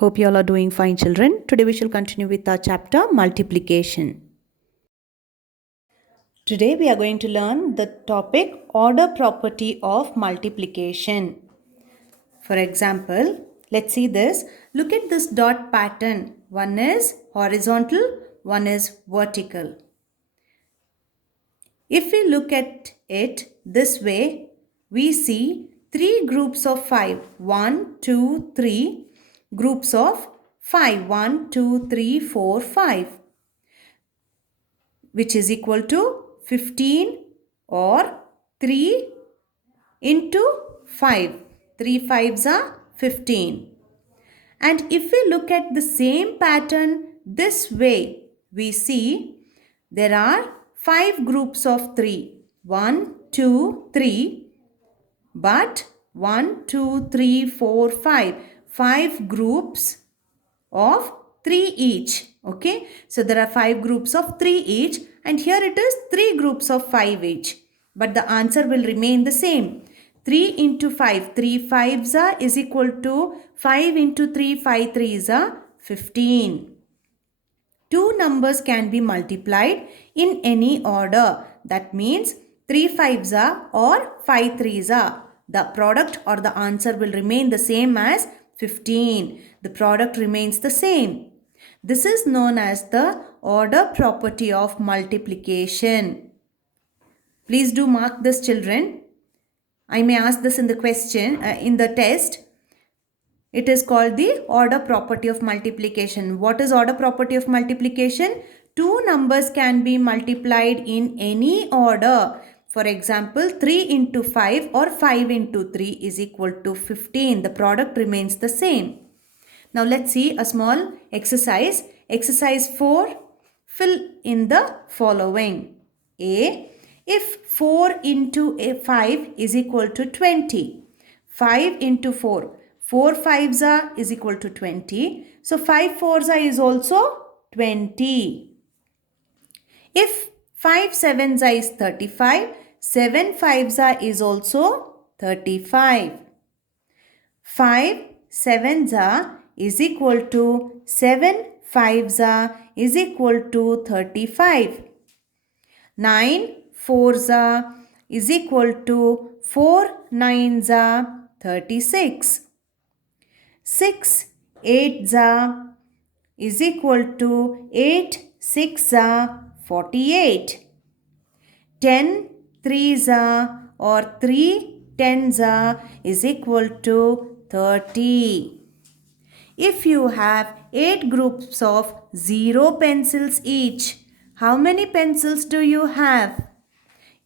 Hope you all are doing fine, children. Today we shall continue with our chapter multiplication. Today we are going to learn the topic order property of multiplication. For example, let's see this. Look at this dot pattern. One is horizontal, one is vertical. If we look at it this way, we see three groups of 5. 1, 2, 3 groups of 5. 1, 2, 3, 4, 5, which is equal to 15 or 3 into 5. 3 5s are 15. And if we look at the same pattern this way, we see there are 5 groups of 3. 1, 2, 3. But 1, 2, 3, 4, 5. 5 groups of 3 each. Okay. So there are 5 groups of 3 each. And here it is 3 groups of 5 each. But the answer will remain the same. 3 into 5. 3 5s are is equal to 5 into 3. 5 3s are 15. Two numbers can be multiplied in any order. That means 3 5s are or 5 3s are. The product or the answer will remain the same as 15. The product remains the same. This is known as the order property of multiplication. Please do mark this, children. I may ask this in the question, in the test. It is called the order property of multiplication. What is order property of multiplication? Two numbers can be multiplied in any order. For example, 3 into 5 or 5 into 3 is equal to 15. The product remains the same. Now let's see a small exercise. Exercise 4. Fill in the following. A. If 4 into 5 is equal to 20. 5 into 4. 4 5s are is equal to 20. So 5 4s are is also 20. If 5 7s are is 35. 7 5s are is also 35. 5 7s are is equal to 7 5s are is equal to 35. 9 4s are is equal to 4 9s are 36. 6 8s are is equal to 8 6 are 48. 10 3s are or 3 10s are is equal to 30. If you have 8 groups of 0 pencils each, how many pencils do you have?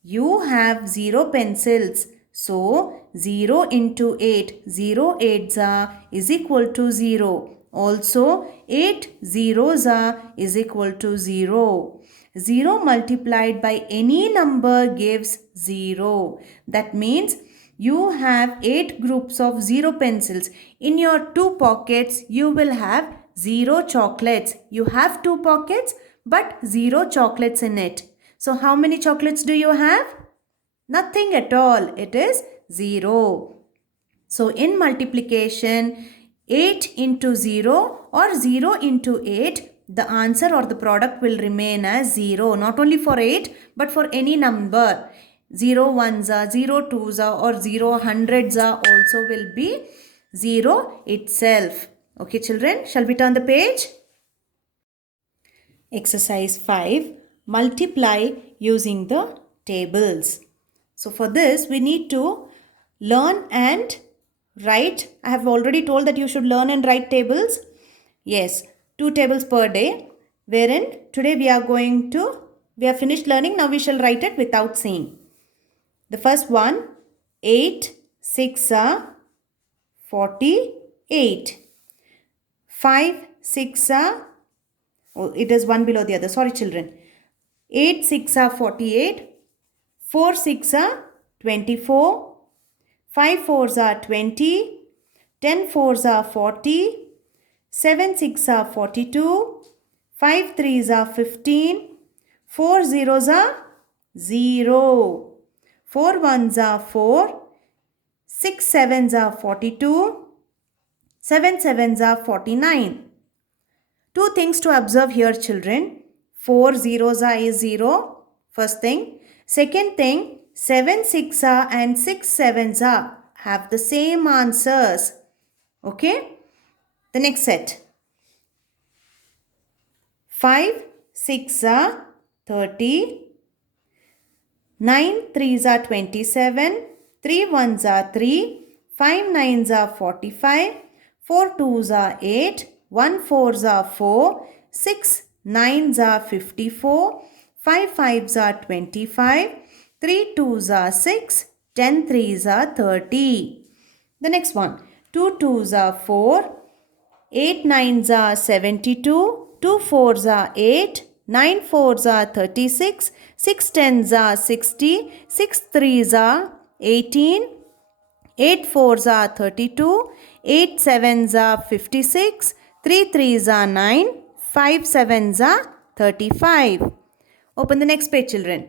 You have 0 pencils. So 0 into 8, 0 8s are is equal to 0. Also 8 zeros are is equal to 0. 0 multiplied by any number gives 0. That means you have 8 groups of 0 pencils. In your 2 pockets, you will have 0 chocolates. You have 2 pockets but 0 chocolates in it. So how many chocolates do you have? Nothing at all. It is 0. So in multiplication, 8 into 0 or 0 into 8, the answer or the product will remain as 0. Not only for 8 but for any number. 0 1s are, 0 2s are or 0 hundreds are also will be 0 itself. Okay, children, shall we turn the page? Exercise 5. Multiply using the tables. So for this, we need to learn and write. I have already told that you should learn and write tables. Yes, 2 tables per day. Wherein today we have finished learning. Now we shall write it without seeing. The first one, 8 6 are 48. 5 6 are, it is one below the other. Sorry, children. 8 6 are 48. 4 6 are 24. 5 4s are 20. 10 4s are 40. 7 6 are 42. 5 3s are 15. 4 zeros are 0. 4 1s are 4. 6 7s are 42. 7 sevens are 49. Two things to observe here, children. 4 zeros are is 0. First thing. Second thing, 7 6 are and 6 sevens are have the same answers. Okay. The next set. 5 6 are 30. 9 threes are 27. 3 ones are 3. 5 nines are 45. 4 twos are 8. 1 fours are 4. 6 nines are 54. 5 fives are 25. 3 twos are 6. 10 threes are 30. The next one. 2 twos are 4. 8 nines are 72. 2 fours are 8. 9 fours are 36. 6 tens are 60. 6 threes are 18. 8 fours are 32. 8 sevens are 56. 3 threes are 9. 5 sevens are 35. Open the next page, children.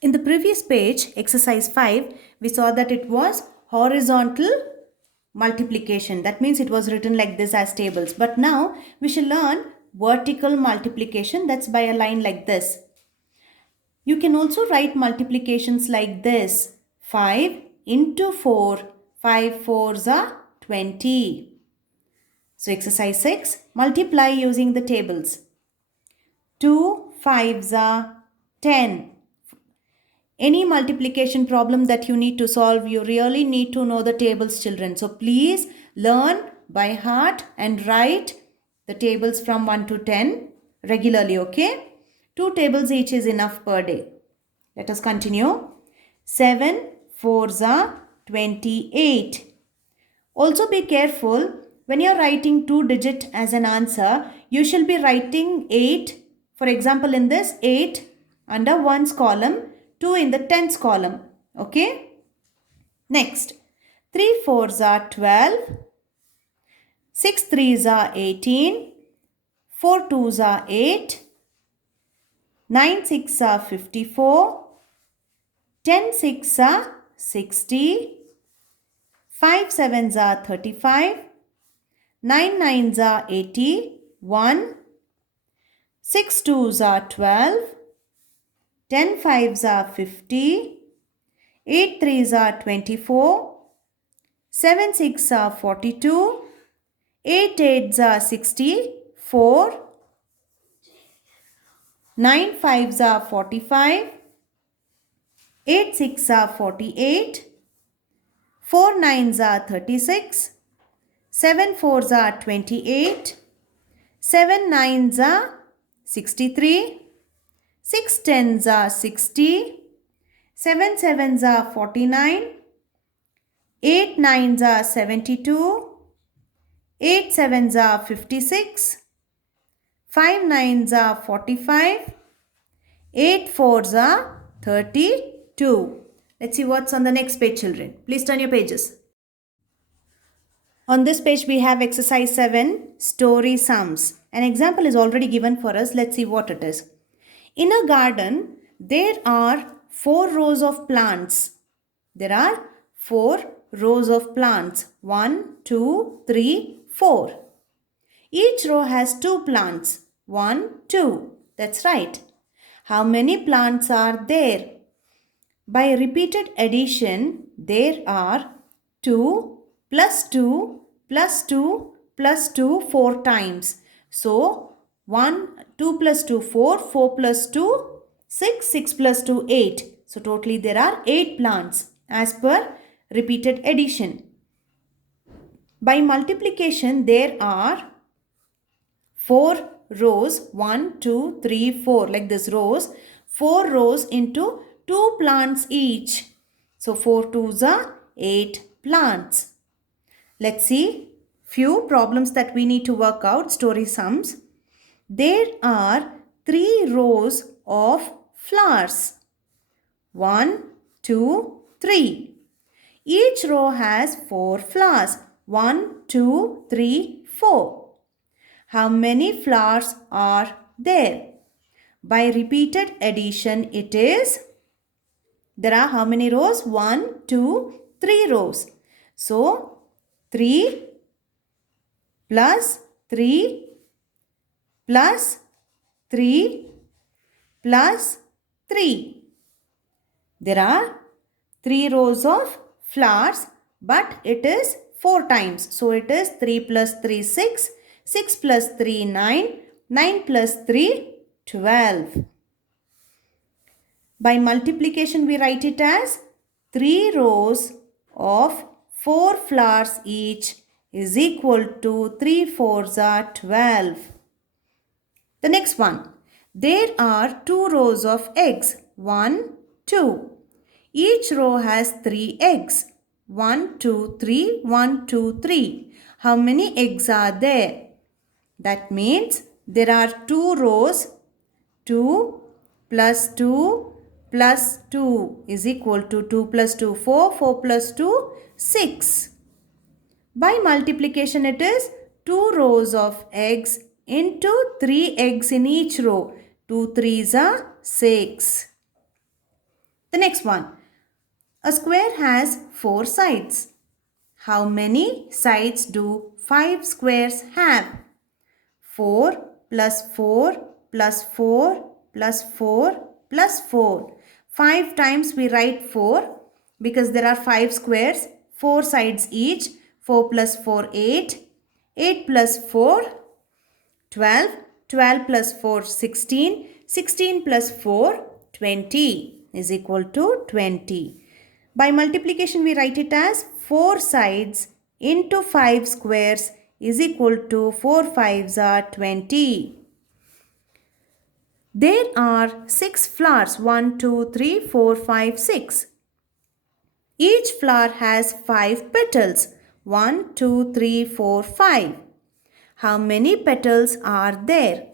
In the previous page, exercise 5, we saw that it was horizontal multiplication. That means it was written like this as tables. But now we shall learn vertical multiplication. That's by a line like this. You can also write multiplications like this. 5 into 4. 5 fours are 20. So exercise 6. Multiply using the tables. 2 fives are 10. Any multiplication problem that you need to solve, you really need to know the tables, children. So please learn by heart and write the tables from 1 to 10 regularly, okay? 2 tables each is enough per day. Let us continue. 7 fours are 28. Also be careful when you are writing 2-digit as an answer, you shall be writing 8. For example, in this 8 under 1's column, 2 in the 10's column. Okay. Next, 3 fours are 12. 6 threes are 18. 4 twos are 8. 9 6 are 54. 10 6 are 60. 5 sevens are 35. 9 nines are 81. 6 twos are 12. 10 fives are 50. 8 threes are 24. 7 6 are 42. 8 eights are 64. 9 fives are 45. 8 6 are 48. 4 nines are 36. 7 fours are 28. 7 nines are 63. 6 tens are 60. 7 sevens are 49. 8 nines are 72. 8 sevens are 56. 5 nines are 45. 8 fours are 32. Let's see what's on the next page, children. Please turn your pages. On this page, we have exercise 7, story sums. An example is already given for us. Let's see what it is. In a garden, there are 4 rows of plants. There are 4 rows of plants. 1, 2, 3, 4. Each row has 2 plants. 1, 2. That's right. How many plants are there? By repeated addition, there are 2 plus 2 plus 2 plus 2 4 times. So, 1, 2 plus 2, 4, 4 plus 2, 6, 6 plus 2, 8. So, totally there are 8 plants as per repeated addition. By multiplication, there are 4 rows, 1, 2, 3, 4, like this rows, 4 rows into 2 plants each. So 4 twos are 8 plants. Let's see few problems that we need to work out, story sums. There are 3 rows of flowers. 1, 2, 3. Each row has 4 flowers. 1, 2, 3, 4. How many flowers are there? By repeated addition, it is, there are how many rows? 1, 2, 3 rows. So, 3 plus 3 plus 3 plus 3. There are 3 rows of flowers, but it is 4 times. So it is 3 plus 3 6, 6 plus 3 9, 9 plus 3 12. By multiplication we write it as 3 rows of 4 flowers each is equal to 3 fours are 12. The next one. There are 2 rows of eggs. 1, 2. Each row has 3 eggs. 1, 2, 3, 1, 2, 3. How many eggs are there? That means there are 2 rows. 2 plus 2 plus 2 is equal to 2 plus 2, 4, 4 plus 2, 6. By multiplication it is 2 rows of eggs into 3 eggs in each row. 2 threes are 6. The next one. A square has 4 sides. How many sides do 5 squares have? 4 plus 4 plus 4 plus 4 plus 4. 5 times we write 4 because there are 5 squares, 4 sides each. 4 plus 4, 8. 8 plus 4, 12. 12 plus 4, 16. 16 plus 4, 20 is equal to 20. By multiplication we write it as 4 sides into 5 squares is equal to 4 fives are 20. There are 6 flowers. 1, 2, 3, 4, 5, 6. Each flower has 5 petals. 1, 2, 3, 4, 5. How many petals are there?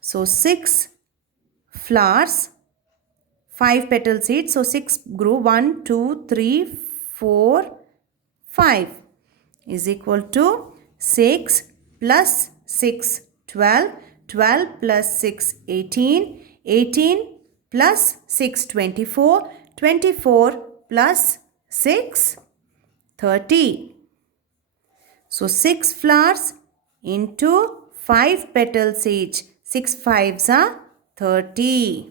So 6 flowers, 5 petals each. So 6 grew. 1, 2, 3, 4, 5 is equal to 6 plus 6, 12. 12 plus 6, 18. 18 plus 6, 24. 24 plus 6, 30. So 6 flowers into 5 petals each. 6 fives are 30.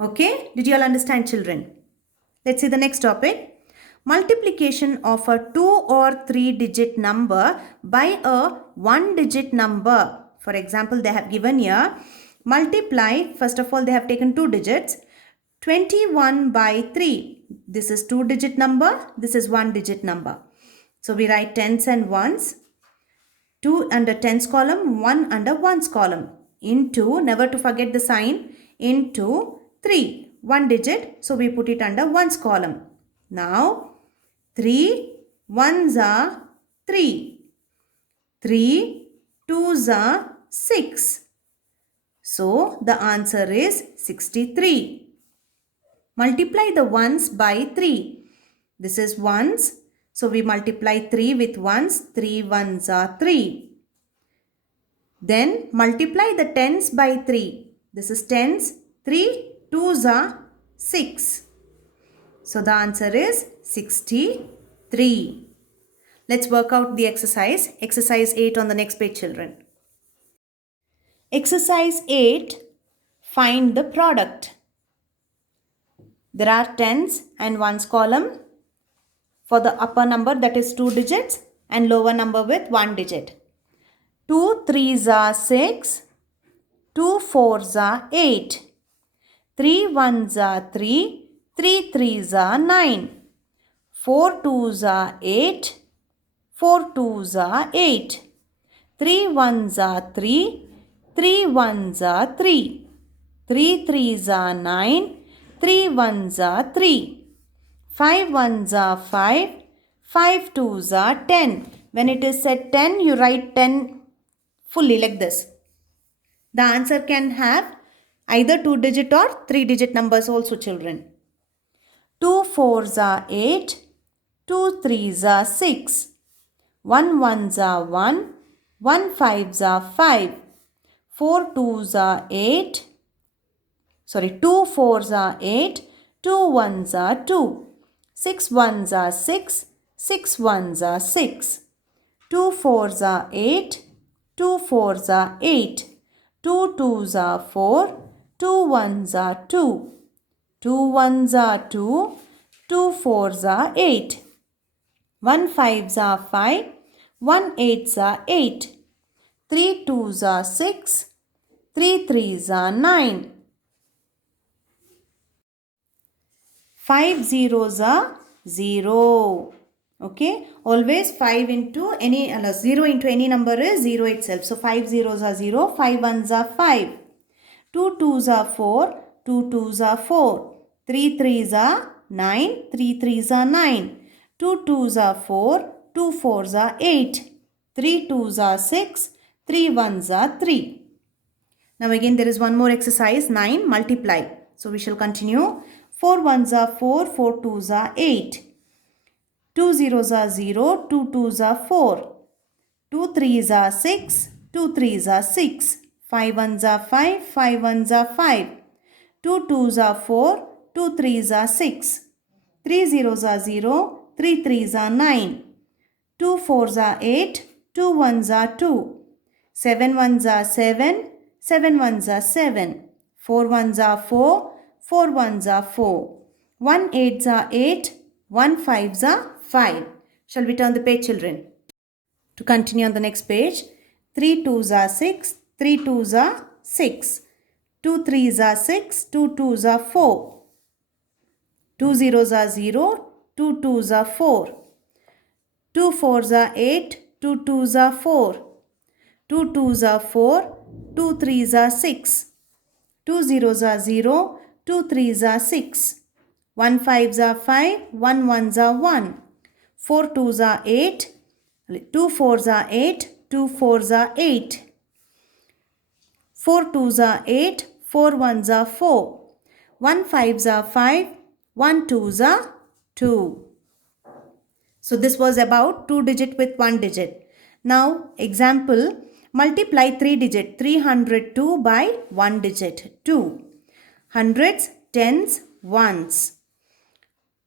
Okay, did you all understand, children? Let's see the next topic. Multiplication of a 2 or 3 digit number by a 1 digit number. For example, they have given here, multiply, first of all they have taken 2 digits, 21 by 3. This is 2 digit number, this is 1 digit number. So we write tens and ones, 2 under tens column, 1 under ones column, into, never to forget the sign, into 3, 1 digit, so we put it under ones column. Now 3 ones are 3, 3 twos are 6. So the answer is 63. Multiply the ones by 3. This is ones. So we multiply 3 with ones. 3 ones are 3. Then multiply the tens by 3. This is tens. 3 twos are 6. So the answer is 63. Let's work out the exercise. Exercise 8 on the next page, children. Exercise 8. Find the product. There are tens and ones column for the upper number, that is 2 digits, and lower number with 1 digit. 2 threes are 6. 2 fours are 8. 3 ones are 3. 3 threes are 9. 4 twos are 8. 4 twos are 8. 3 ones are 3. 3 ones are 3. 3 threes are 9. 3 ones are 3. 5 ones are 5. 5 twos are 10. When it is said 10, you write 10 fully like this. The answer can have either 2 digit or 3 digit numbers also, children. 2 fours are 8. 2 threes are 6. 1 ones are 1. 1 fives are 5. 4 twos are 8. 2 fours are 8. 2 ones are 2. 6 ones are 6. 6 ones are 6. 2 fours are 8, 2 fours are 8, 2 twos are 4, 2 ones are 2, 2 ones are 2, 2 fours are 8, 1 fives are 5, 1 eights are 8, 3 twos are 6, 3 threes are 9, 5 zeros are 0. Okay, always 5 into any 0 into any number is 0 itself. So 5 zeros are 0, 5 ones are 5, 2 twos are 4, 2 twos are 4, 3 threes are 9, 3 threes are 9, 2 twos are 4, 2 fours are 8, 3 twos are 6, 3 ones are 3. Now again there is one more exercise, 9 multiply. So we shall continue. 4 ones are 4, 4 twos are 8. 2 zeros are 0, 2 twos are 4. 2 threes are 6, 2 threes are 6. 5 ones are 5, 5 ones are 5. 2 twos are 4, 2 threes are 6. 3 zeros are 0, 3 threes are 9. 2 fours are 8, 2 ones are 2. 7 ones are 7, 7 ones are 7. 4 ones are 4, 4 ones are 4. 1 eights are 8, 1 fives are 5. Shall we turn the page, children? To continue on the next page, 3 twos are 6, 3 twos are 6. 2 threes are 6, 2 twos are 4. 2 zeros are 0, 2 twos are 4. 2 fours are 8, 2 twos are 4. 2 twos are 4, 2 threes are 6. 2 zeros are 0, 2 threes are 6. 1 fives are 5, 1 ones are 1. 4 twos are 8, 2 fours are 8, 2 fours are 8. 4 twos are 8, 4 ones are 4. 1 fives are 5, 1 twos are 2. So this was about 2 digit with 1 digit. Now example, multiply 3 digit 302 by 1 digit 2. Hundreds, tens, ones.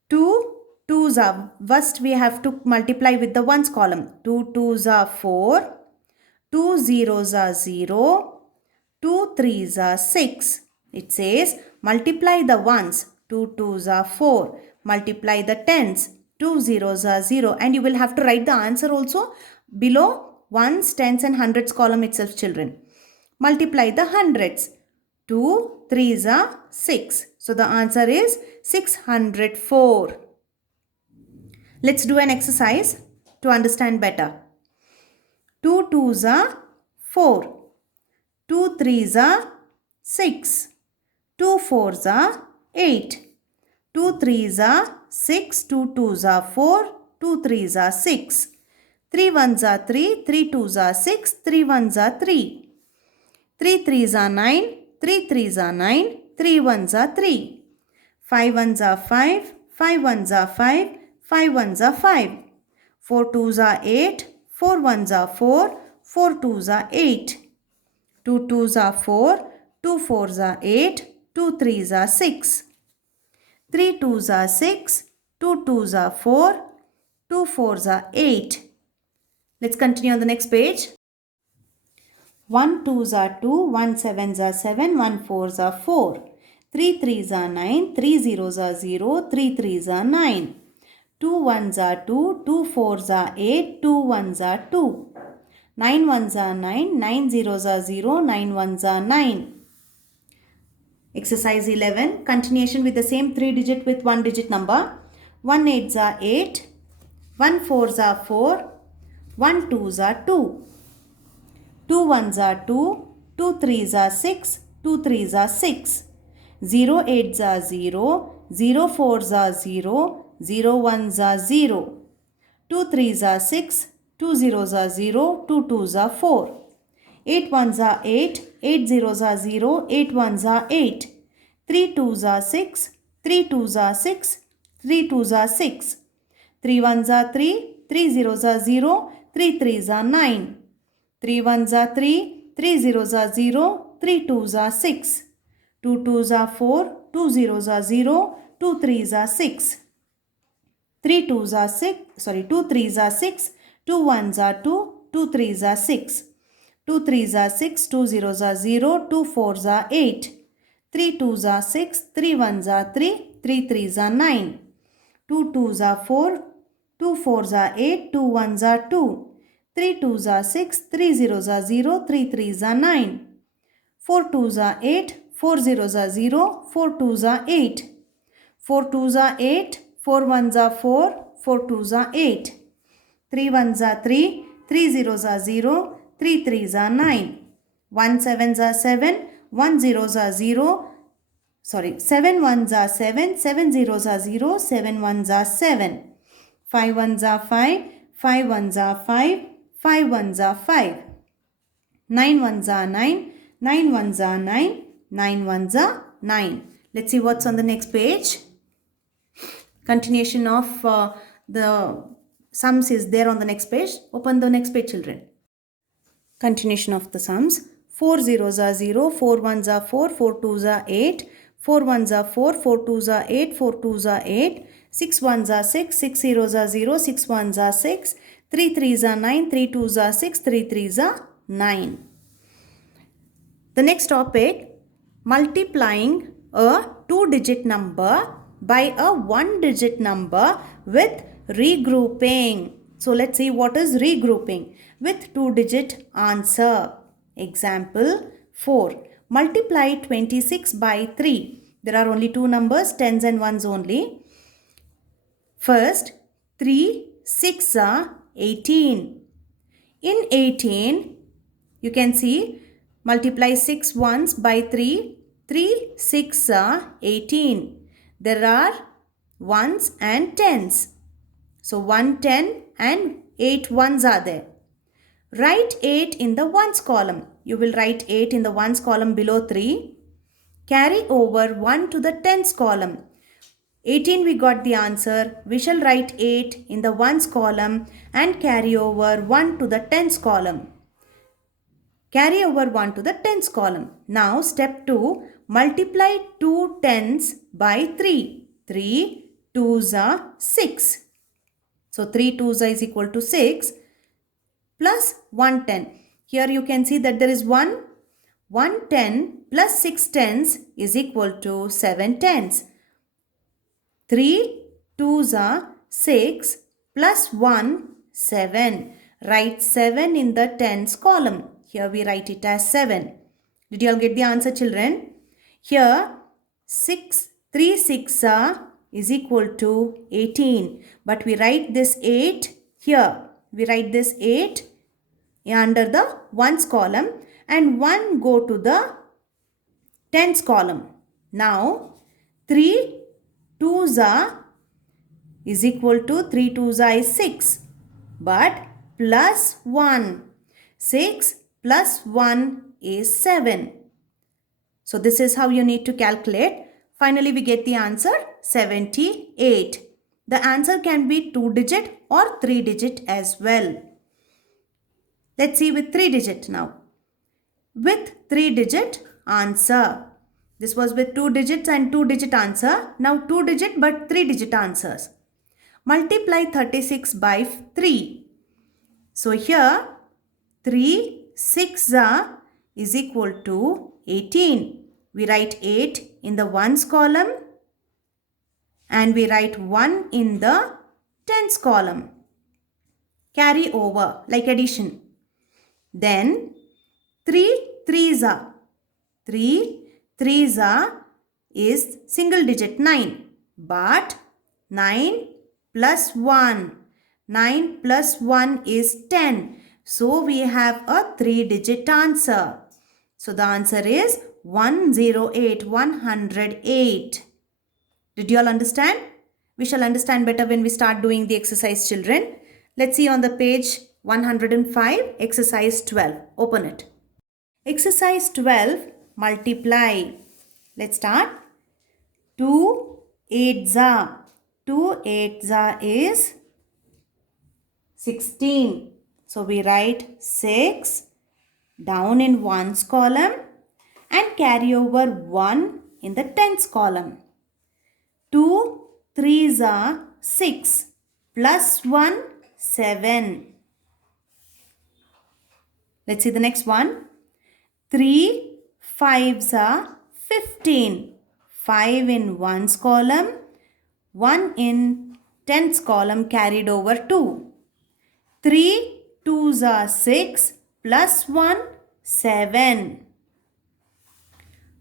2 twos are, first we have to multiply with the ones column. 2 twos are 4, 2 zeros are 0, 2 threes are 6. It says multiply the ones. 2 twos are 4. Multiply the tens. 2 zeros are 0. And you will have to write the answer also below ones, tens and hundreds column itself, children. Multiply the hundreds. 2 threes are 6. So the answer is 604. Let's do an exercise to understand better. 2 twos are 4. 2 threes are 6. 2 fours are 8. 2 threes are 6. 2 twos are 4. 2 threes are 6. 3 ones are 3. 3 twos are 6. 3 ones are 3. 3 threes are 9. 3 threes are 9. 3 ones are 3. 5 ones are 5. 5 ones are 5. 5 ones are 5. 4 twos are 8. 4 ones are 4. 4 twos are 8. 2 twos are 4. 2 fours are 8. 2 threes are 6. 3 twos are 6. 2 twos are 4. 2 fours are 8. Let's continue on the next page. 1 twos are 2. 1 sevens are 7. 1 fours are 4. 3 threes are 9. 3 zeros are 0. 3 threes are 9. 2 ones are 2. 2 fours are 8. 2 ones are 2. 9 ones are 9. 9 zeros are 0. 9 ones are 9. Exercise 11. Continuation with the same 3 digit with 1 digit number. 1 eights are 8. 1 fours are 4. 1 twos are 2. 2 ones are 2. 2 threes are 6. 2 threes are 6. 0 eights are 0. 0 fours are 0. 0 ones are 0. 2 threes are 6. 2 zeros are 0. 2 twos are 4. 8 ones are 8. 8 zeros are 0. 8 ones are 8. 3 twos are 6. 3 twos are 6. 3 twos are 6. 3 ones are 3. 3 zeros are 0. 3 threes are 9. 3 ones are 3. 3 zeros are 0. 3 twos are 6. 2 twos are 4. 2 zeros are 0. 2 threes are 6. 2 threes are 6. 2 ones are 2, 2 threes are 6. 2 threes are 6, 2 zeros are 0, 2 fours are 8. 3 twos are 6, 3 ones are 3, 3 threes are 9. 2 twos are 4, 2 fours are 8, 2 ones are 2. 3 twos are 6, 3 zeros are 0, 3 threes are 9. 4 twos are 8, 4 zeros are 0, 4 twos are 8. 4 twos are 8, 4 ones are 4, 4 twos are 8. 3 ones are 3, 3 zeros are 0, 3 threes are 9. 1 sevens are 7, 1 zeros are 0, 7 ones are 7, 7 zeros are 0, 7 ones are 7. 5 ones are 5, 5 ones are 5, 5 ones are 5. 9 ones are 9, 9 ones are 9, 9 ones are 9. Let's see what's on the next page. Continuation of the sums is there on the next page. Open the next page, children. Continuation of the sums. 4 zeros are 0, 4 ones are 4, 4 twos are 8, 4 ones are 4, 4 twos are 8, 4 twos are 8, 6 ones are 6, 6 zeros are 0, 6 ones are 6, 3 threes are 9, 3 twos are 6, 3 threes are 9. The next topic, multiplying a 2-digit number by a 1-digit number with regrouping. So let's see what is regrouping with 2-digit answer. Example 4. Multiply 26 by 3. There are only two numbers, tens and ones only. First, 3 6 are 18. In 18, you can see multiply 6 ones by 3. 3 6 are 18. There are ones and tens. So 1 10 and 8 ones are there. Write 8 in the ones column. You will write 8 in the ones column below 3. Carry over 1 to the tens column. 18 we got the answer. We shall write 8 in the ones column and carry over 1 to the tens column. Carry over 1 to the tens column. Now step 2. Multiply 2 tens by 3. 3 twos are 6. So 3 twos is equal to 6 plus 1 10. Here you can see that there is 1. 1 10 plus 6 tens is equal to 7 tens. 3 twos are 6 plus 1 7. Write 7 in the tens column. Here we write it as 7. Did you all get the answer, children? Here 3 6 is equal to 18. But we write this 8 here. We write this 8 under the ones column and 1 go to the tens column. Now 3 twos is equal to 3 twos is 6. But plus 1. 6 plus 1 is 7. So this is how you need to calculate. Finally, we get the answer 78. The answer can be 2-digit or 3-digit as well. Let's see with 3-digit now. With 3-digit answer. This was with 2 digits and 2-digit answer. Now 2-digit but 3-digit answers. Multiply 36 by 3. So here 3 6 is equal to 18. We write 8 in the ones column and we write 1 in the tens column. Carry over like addition. Then 3 threes are. 3 threes is single digit 9. But 9 plus 1. 9 plus 1 is 10. So we have a 3-digit answer. So the answer is 108, 108. Did you all understand? We shall understand better when we start doing the exercise, children. Let's see on the page 105, exercise 12. Open it. Exercise 12, multiply. Let's start. 2 8s are. 2 8s is 16. So we write 6 down in ones column and carry over 1 in the tens column. 2 3s are 6 plus 1 7. Let's see the next one. 3 5s are 15. 5 in ones column, 1 in tens column carried over 2. 3 2s are 6 plus 1 7.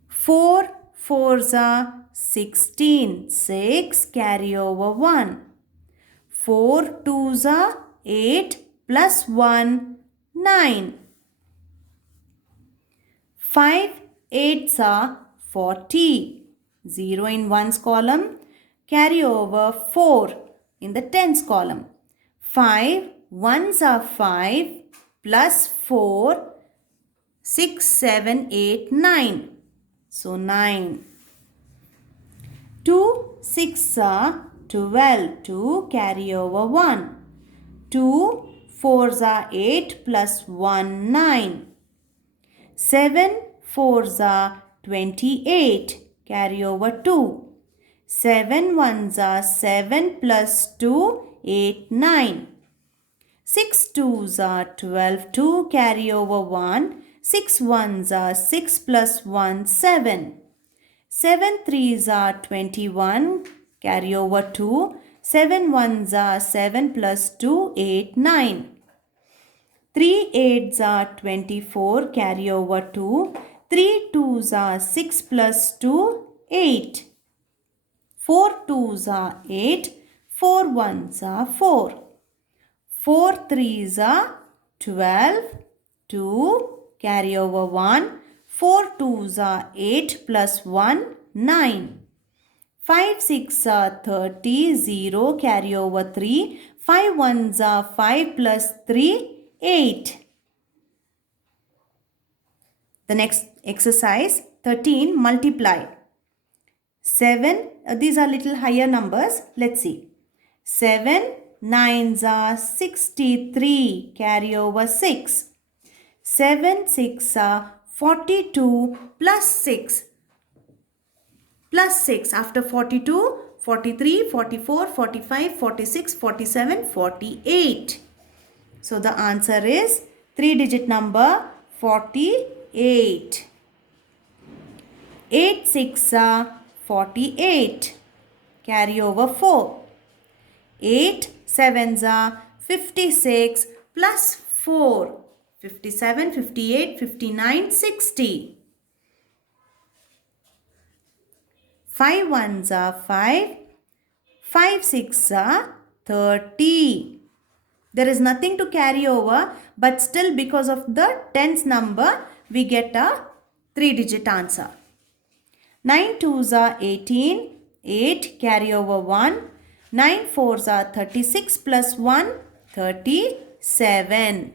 4 4s are 16. 6 carry over 1. 4 2s are 8 plus 1 9. 5 8s are 40. 0 in ones column, carry over 4 in the tens column. 5 1s are 5 plus 4, 6 7 8 9. So 9. 2 6 are 12. 2 carry over 1. 2 4s are 8 plus 1 9. 7 4s are 28. Carry over 2. 7 1s are 7 plus 2 8 9. 6 2s are 12. 2 carry over 1. 6 1s are 6 plus 1 7. 7 3s are 21. Carry over 2. 7 1s are 7 plus 2 8 9. 3 8s are 24, carry over 2. 3 2s are 6 plus 2, 8. 4 2s are 8, 4 1s are 4. 4 3s are 12, 2, carry over 1. 4 2s are 8 plus 1, 9. 5 6 are 30, 0, carry over 3. 5 1s are 5 plus 3, 8. The next exercise 13, multiply. 7, these are little higher numbers. Let's see. 7 9s are 63, carry over 6. 7 6 are 42 plus 6. Plus 6 after 42, 43, 44, 45, 46, 47, 48. So the answer is 3-digit number 48. 8 6 are 48. Carry over 4. 8 7s are 56 plus 4. 57, 58, 59, 60. 5 1s are 5. 5 6 are 30. There is nothing to carry over, but still because of the tens number, we get a 3-digit answer. 9 2s are 18. 8 carry over 1. 9 4s are 36 plus 1, 37.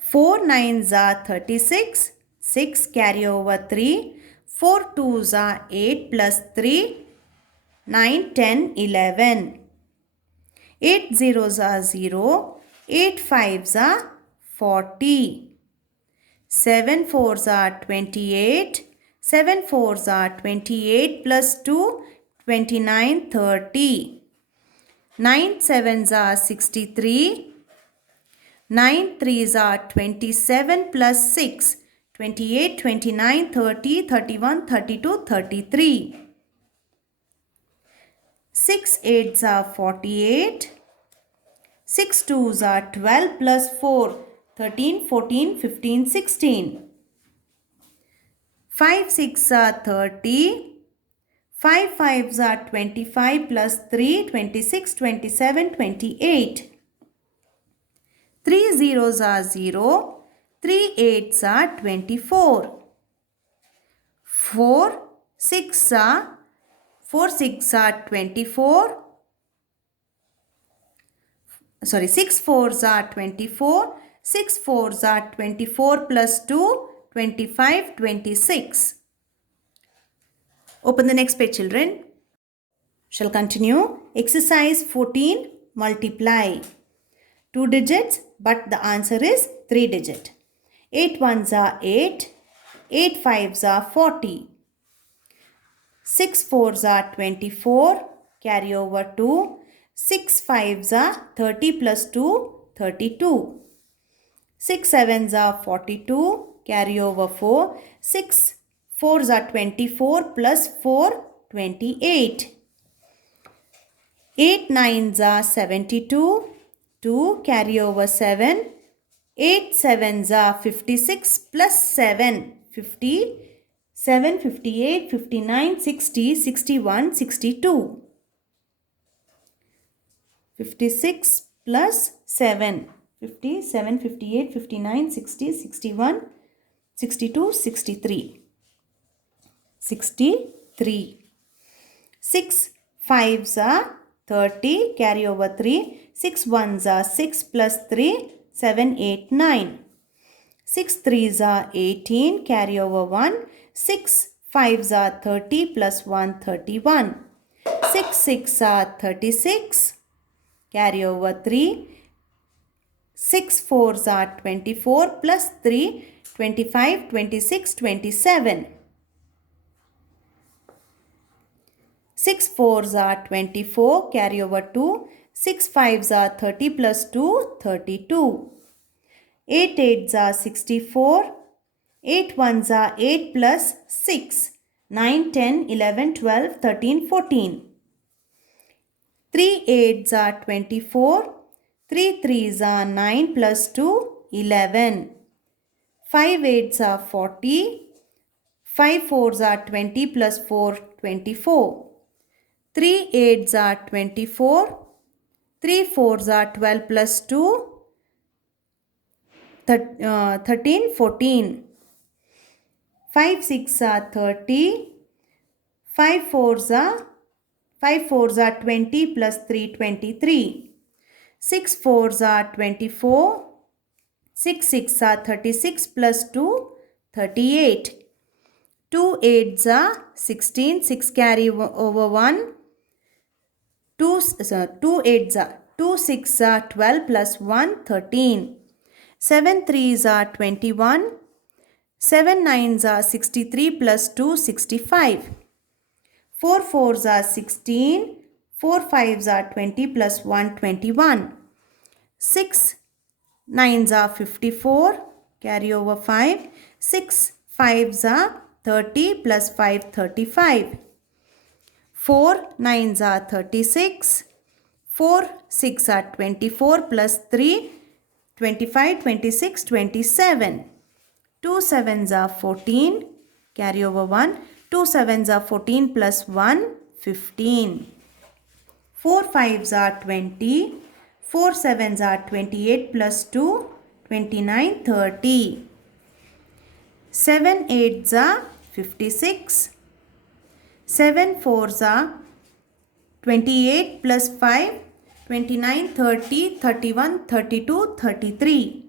4 9s are 36. 6 carry over 3. 4 2s are 8 plus 3, 9 10 11. 8 zeros are 0. 8 5s are 40. 7 4s are 28. 7 4s are 28 plus 2, 29 30. 9 7s are 63. 9 3s are 27 plus 6, 28, 29, 30, 31, 32, 33. 6 8s are 48. 6 2s are 12 plus 4, 13, 14, 15, 16. 5 6 are 30. 5 5s are 25 plus 3, 26, 27, 28. 3 zeros are 0. 3 8s are 24. 4 6 are 4 6 are 24. Sorry, 6 4s are 24. 6 4s are 24 plus 2, 25, 26. Open the next page, children. Shall continue. Exercise 14, multiply. 2 digits, but the answer is 3 digit. 8 1s are 8. 8 5s are 40. 6 4s are 24. Carry over 2. 6 5s are 30 plus 2, 32. 6 sevens are 42. Carry over 4. 6 fours are 24 plus 4, 28. 8 nines are 72. 2 carry over 7. 8 sevens are 56 plus 7, 50. 7, 58, 59, 60, 61, 62. 56 plus 7, 57, 58, 59, 60, 61, 62, 63. 63. 6 fives are 30, carry over 3. 6 ones are 6 plus 3, 7, 8, 9. 6 threes are 18, carry over 1. 6 fives are 30 plus 1, 31. 6 6 are 36, carry over 3. 6 fours are 24 plus 3, 25, 26, 27. 6 fours are 24, carry over 2. 6 fives are 30 plus 2, 32. 8 eights are 64. 8 ones are 8 plus 6, 9, 10, 11, 12, 13, 14. 3 eights are 24. 3 threes are 9 plus 2, 11. 5 eights are 40. 5 fours are 20 plus 4, 24. 3 eights are 24. 3 fours are 12 plus 2, 13, 14. 5 6 are 30. 5 fours are 20 plus 3, 23. 6 fours are 24. 6 6 are 36 plus 2, 38. 2 eights are 16. 6 carry over 1. 2 eights are 2 6 are 12 plus 1, 13. 7 threes are 21. 7 nines are 63 plus 2, 65. 4 fours are 16. 4 fives are 20 plus 1, 21. 6 nines are 54. Carry over 5. 6 fives are 30 plus 5, 35. 4 nines are 36. 4 6 are 24 plus 3, 25, 26, 27. 2 sevens are 14. Carry over 1. 2 sevens are 14 plus 1, 15. 4 fives are 20. 4 sevens are 28 plus 2, 29, 30. 7 eights are 56. 7 fours are 28 plus 5, 29, 30, 31, 32, 33.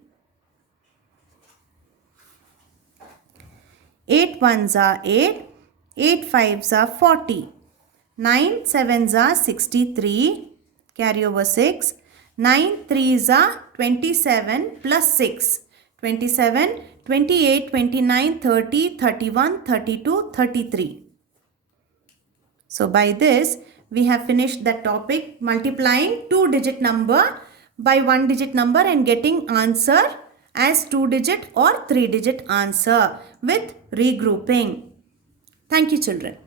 8 ones are 8. 8 fives are 40. 9 sevens are 63. Carry over 6. 9 threes are 27 plus 6. 27, 28, 29, 30, 31, 32, 33. So by this, we have finished the topic multiplying 2-digit number by 1-digit number and getting answer as 2-digit or 3-digit answer with regrouping. Thank you, children.